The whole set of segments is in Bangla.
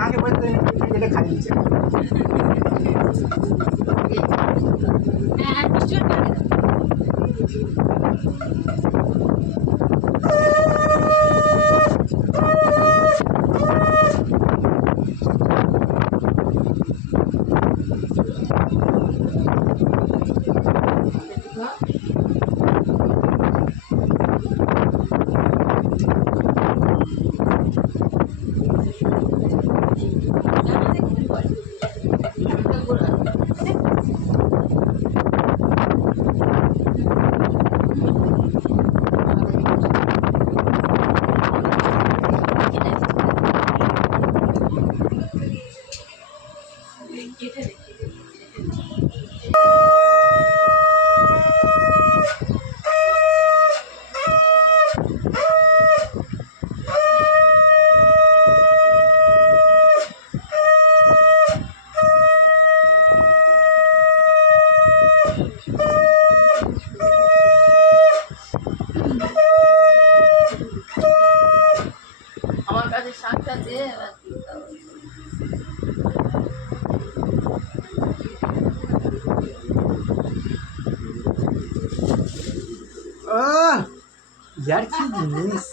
आगे बढ़ते खाली नीचे यार की जिनिस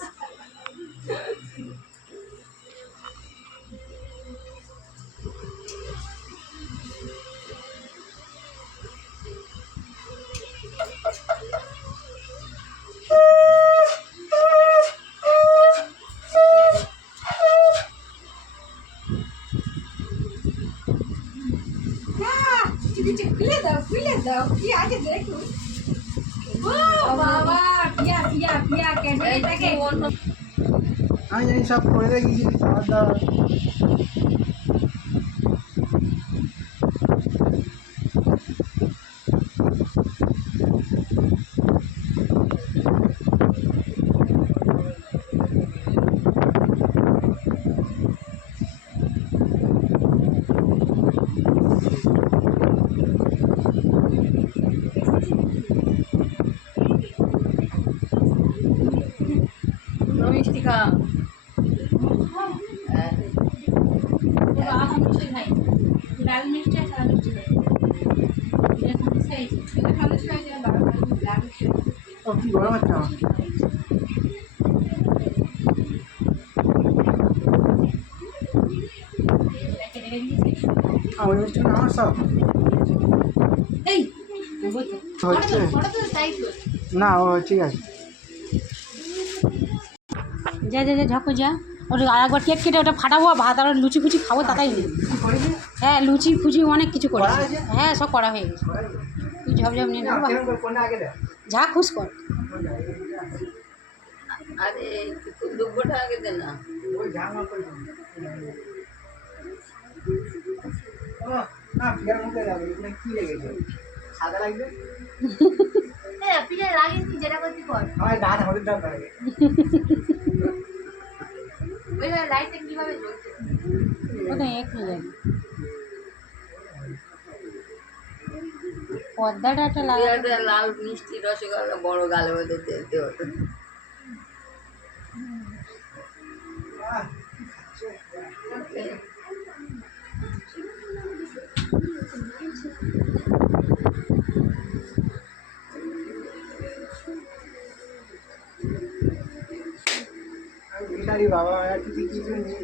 খুলে দাও কি আগে দেখো বাবা পিয়া পিয়া পিয়া ক্যান্ডেলটাকে আমি জানি সব করে রেখেছি খাওয়া দাওয়া মিষ্টি খা লাল মিষ্টি আর সাদা মিষ্টি ও কি গরম হচ্ছে আমার ওই মিষ্টি আমার সব হচ্ছে না ও ঠিক আছে যা যা যা ঝাঁকো যা ওটা আরেকবার কেক কেটে ওটা ফাটাবো ভাত আর লুচি ফুচি খাবো তাতাই নেই হ্যাঁ লুচি ফুচি অনেক কিছু করেছে হ্যাঁ সব করা হয়ে গেছে তুই ঝপঝপ নিয়ে নেবো যা খুশ কর আরে দুপুরটা আগে দে না কি লেগেছে সাদা লাগবে পিঠে লাগিস যেটা করতে কর আমার ডান হলুদ ডান লাগে ওই লাইটটা কিভাবে জ্বলছে ওটা এক হয়ে যাবে পর্দাটা একটা লাগাতে লাল মিষ্টি রসগোল্লা বড় গালে মধ্যে দিতে হতো বাবা কিছু নেই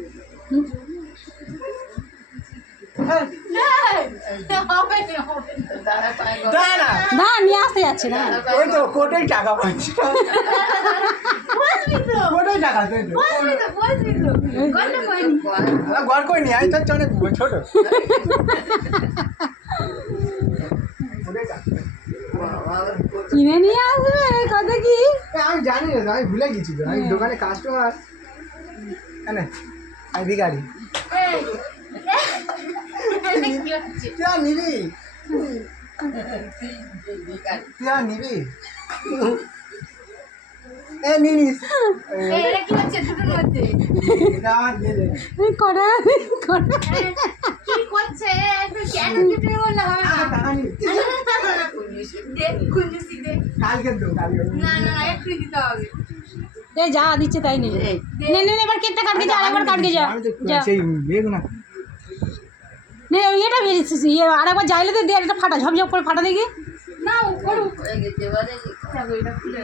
না নিয়ে আসতে যাচ্ছে না ওই তো কোটাই টাকা পাচ্ছি কোটাই টাকা ঘর কই নি আমি তো অনেক ছোট কিনে নিয়ে আসবে কথা কি আমি জানি না, আমি ভুলে গেছি তো, আমি দোকানে কাস্টমার হ্যাঁ ভিখারি। কি হচ্ছে তুই আর নিবি, তুই আর নিবি এ নিস এটা কি হচ্ছে দুটোর মধ্যে এটা আমার দিয়ে দে। করা করা কি করছে কেন দুটো বললে হবে না টাকা নিবি দে কুঞ্জুসি দে কালকে দেবো, কালকে দেবো। না না না এক্ষুনি দিতে হবে এই যা দিচ্ছে তাই নে নে নে নে, এবার কেকটা কাটকে যা, আরেকবার কাটকে যা আমি তো যা সেই বেগুন নে এটা ইয়ে আরেকবার যাইলে তো দে, একটা ফাটা ঝপঝপ করে ফাটা দেখি না ও করুক হয়ে গেছে এবারে এটা খুলে